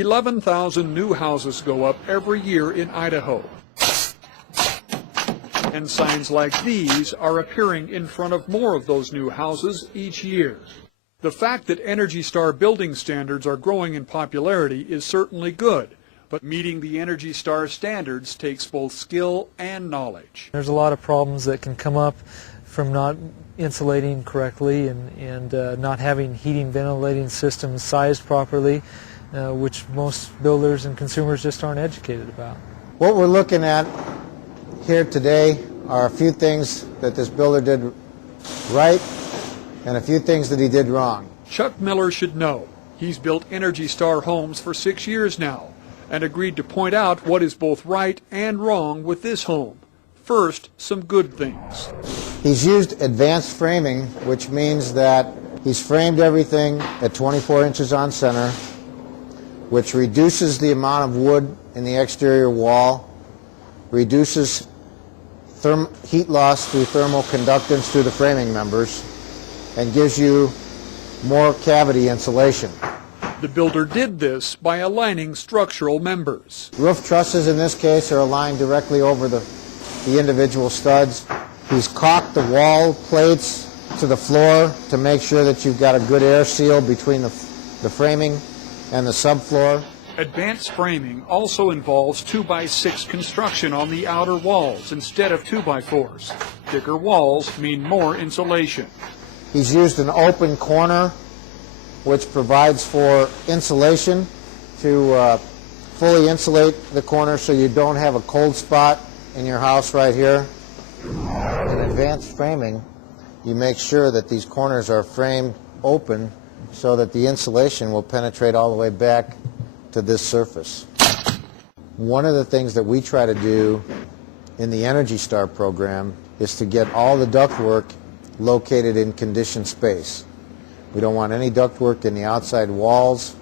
11,000 new houses go up every year in Idaho. And signs like these are appearing in front of more of those new houses each year. The fact that Energy Star building standards are growing in popularity is certainly good, but meeting the Energy Star standards takes both skill and knowledge. There's a lot of problems that can come up from not insulating correctly and not having heating ventilating systems sized properly, which most builders and consumers just aren't educated about. What we're looking at here today are a few things that this builder did right and a few things that he did wrong. Chuck Miller should know. He's built Energy Star homes for 6 years now and agreed to point out what is both right and wrong with this home. First, some good things. He's used advanced framing, which means that he's framed everything at 24 inches on center, which reduces the amount of wood in the exterior wall, reduces heat loss through thermal conductance through the framing members, and gives you more cavity insulation. The builder did this by aligning structural members. Roof trusses in this case are aligned directly over the individual studs. He's caulked the wall plates to the floor to make sure that you've got a good air seal between the framing and the subfloor. Advanced framing also involves 2x6 construction on the outer walls instead of 2x4s. Thicker walls mean more insulation. He's used an open corner, which provides for insulation to fully insulate the corner so you don't have a cold spot in your house right here. In advanced framing, you make sure that these corners are framed open so that the insulation will penetrate all the way back to this surface. One of the things that we try to do in the Energy Star program is to get all the ductwork located in conditioned space. We don't want any ductwork in the outside walls.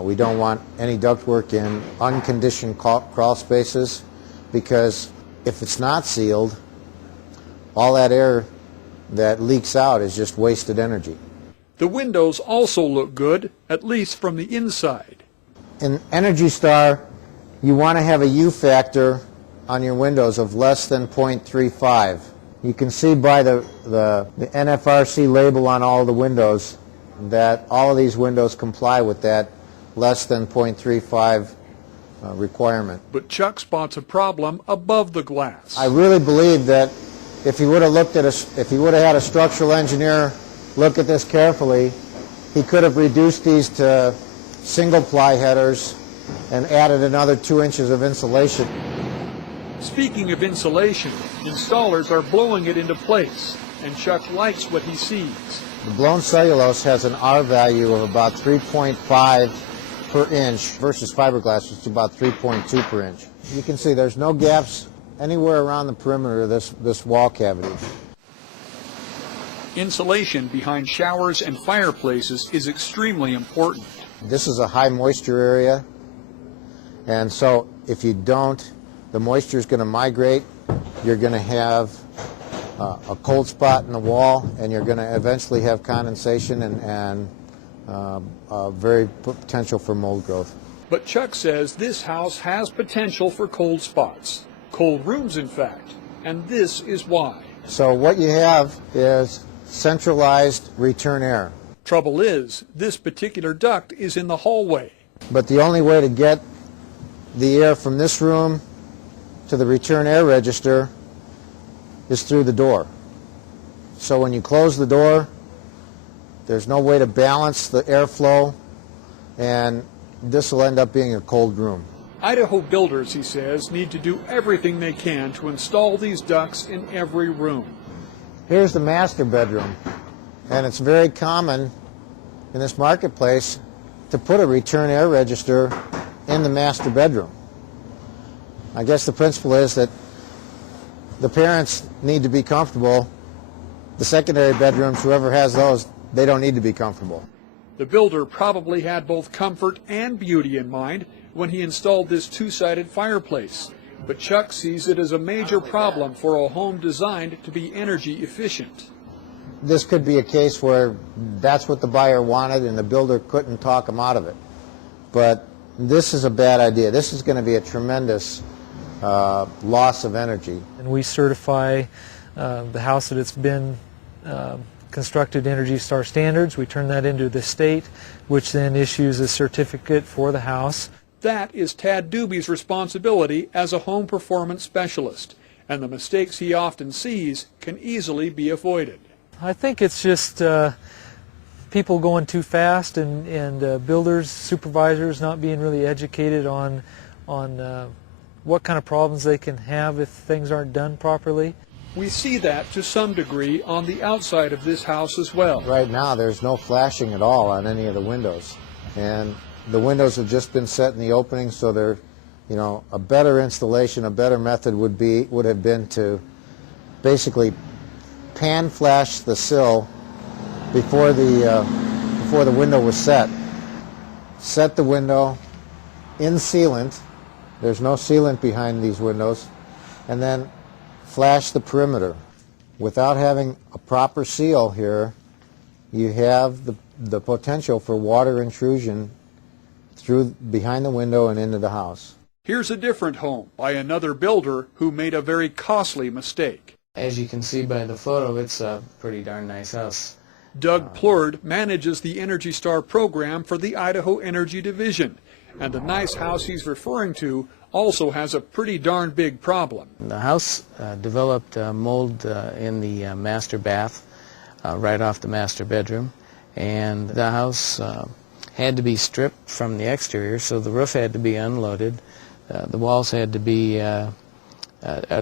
We don't want any ductwork in unconditioned crawl spaces, because if it's not sealed, all that air that leaks out is just wasted energy. The windows also look good, at least from the inside. In Energy Star, you want to have a U factor on your windows of less than 0.35. You can see by the NFRC label on all the windows that all of these windows comply with that less than 0.35 requirement. But Chuck spots a problem above the glass. I really believe that if he would have had a structural engineer look at this carefully, he could have reduced these to single ply headers and added another 2 inches of insulation. Speaking of insulation, installers are blowing it into place, and Chuck likes what he sees. The blown cellulose has an R value of about 3.5 per inch versus fiberglass, which is about 3.2 per inch. You can see there's no gaps anywhere around the perimeter of this wall cavity. Insulation behind showers and fireplaces is extremely important. This is a high moisture area, and so if you don't, the moisture is going to migrate. You're going to have a cold spot in the wall, and you're going to eventually have condensation and very potential for mold growth. But Chuck says this house has potential for cold spots. Cold rooms, in fact, and this is why. So what you have is centralized return air. Trouble is, this particular duct is in the hallway. But the only way to get the air from this room to the return air register is through the door. So when you close the door, there's no way to balance the airflow, and this will end up being a cold room. Idaho builders, he says, need to do everything they can to install these ducts in every room. Here's the master bedroom, and it's very common in this marketplace to put a return air register in the master bedroom. I guess the principle is that the parents need to be comfortable. The secondary bedrooms, whoever has those, they don't need to be comfortable. The builder probably had both comfort and beauty in mind when he installed this two-sided fireplace. But Chuck sees it as a major problem for a home designed to be energy efficient. This could be a case where that's what the buyer wanted and the builder couldn't talk him out of it. But this is a bad idea. This is going to be a tremendous loss of energy. And we certify the house that it's been constructed Energy Star standards. We turn that into the state, which then issues a certificate for the house. That is Tad Doobie's responsibility as a home performance specialist, and the mistakes he often sees can easily be avoided. I think it's just people going too fast and builders, supervisors not being really educated on what kind of problems they can have if things aren't done properly. We see that to some degree on the outside of this house as well. Right now there's no flashing at all on any of the windows, and the windows have just been set in the opening, so they're, you know, a better installation, a better method would have been to basically pan flash the sill before the window was set. Set the window in sealant. There's no sealant behind these windows, and then flash the perimeter. Without having a proper seal here, you have the potential for water intrusion through behind the window and into the house. Here's a different home by another builder who made a very costly mistake. As you can see by the photo, it's a pretty darn nice house. Doug Plord manages the Energy Star program for the Idaho Energy Division, and the nice house he's referring to also has a pretty darn big problem. The house developed mold in the master bath right off the master bedroom, and the house had to be stripped from the exterior, so the roof had to be unloaded. The walls had to be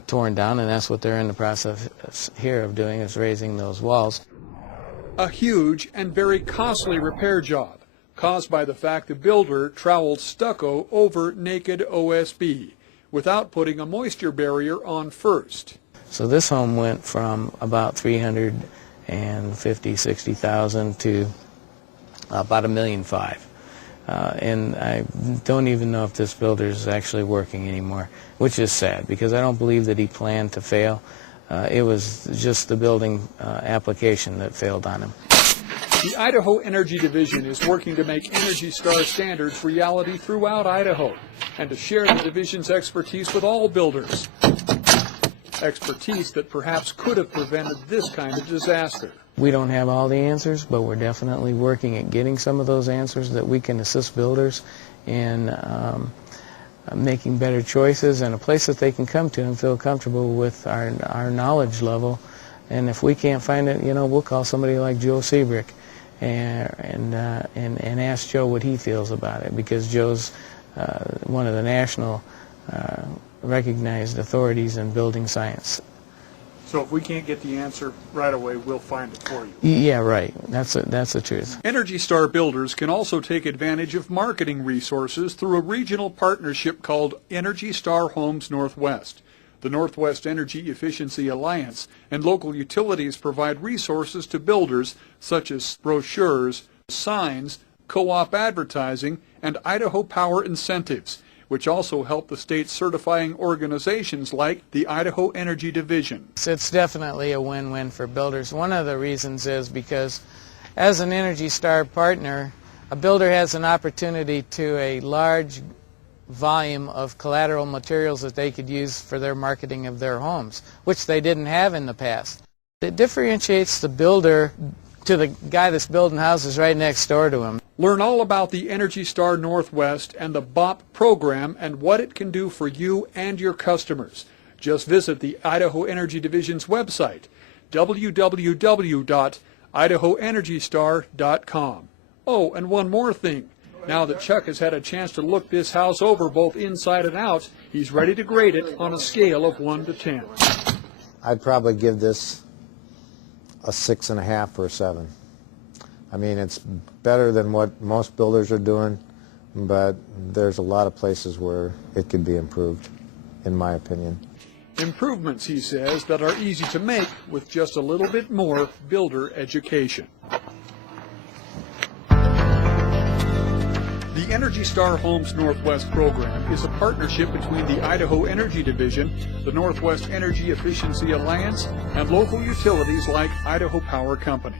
torn down, and that's what they're in the process here of doing, is raising those walls. A huge and very costly repair job, caused by the fact the builder troweled stucco over naked OSB without putting a moisture barrier on first. So this home went from about $350,000-$360,000 to about $1.5 million. And I don't even know if this builder is actually working anymore, which is sad because I don't believe that he planned to fail. It was just the building application that failed on him. The Idaho Energy Division is working to make Energy Star standards reality throughout Idaho and to share the division's expertise with all builders. Expertise that perhaps could have prevented this kind of disaster. We don't have all the answers, but we're definitely working at getting some of those answers that we can assist builders in making better choices and a place that they can come to and feel comfortable with our knowledge level. And if we can't find it, you know, we'll call somebody like Joe Seabrick and ask Joe what he feels about it, because Joe's one of the national recognized authorities in building science. So if we can't get the answer right away, we'll find it for you. Yeah, right. That's the truth. Energy Star builders can also take advantage of marketing resources through a regional partnership called Energy Star Homes Northwest. The Northwest Energy Efficiency Alliance and local utilities provide resources to builders such as brochures, signs, co-op advertising, and Idaho Power incentives, which also help the state certifying organizations like the Idaho Energy Division. It's definitely a win-win for builders. One of the reasons is because as an Energy Star partner, a builder has an opportunity to a large volume of collateral materials that they could use for their marketing of their homes, which they didn't have in the past. It differentiates the builder to the guy that's building houses right next door to him. Learn all about the Energy Star Northwest and the BOP program and what it can do for you and your customers. Just visit the Idaho Energy Division's website, www.idahoenergystar.com. Oh, and one more thing. Now that Chuck has had a chance to look this house over both inside and out, he's ready to grade it on a scale of 1 to 10. I'd probably give this a 6.5 or a 7. I mean, it's better than what most builders are doing, but there's a lot of places where it could be improved, in my opinion. Improvements, he says, that are easy to make with just a little bit more builder education. The Energy Star Homes Northwest program is a partnership between the Idaho Energy Division, the Northwest Energy Efficiency Alliance, and local utilities like Idaho Power Company.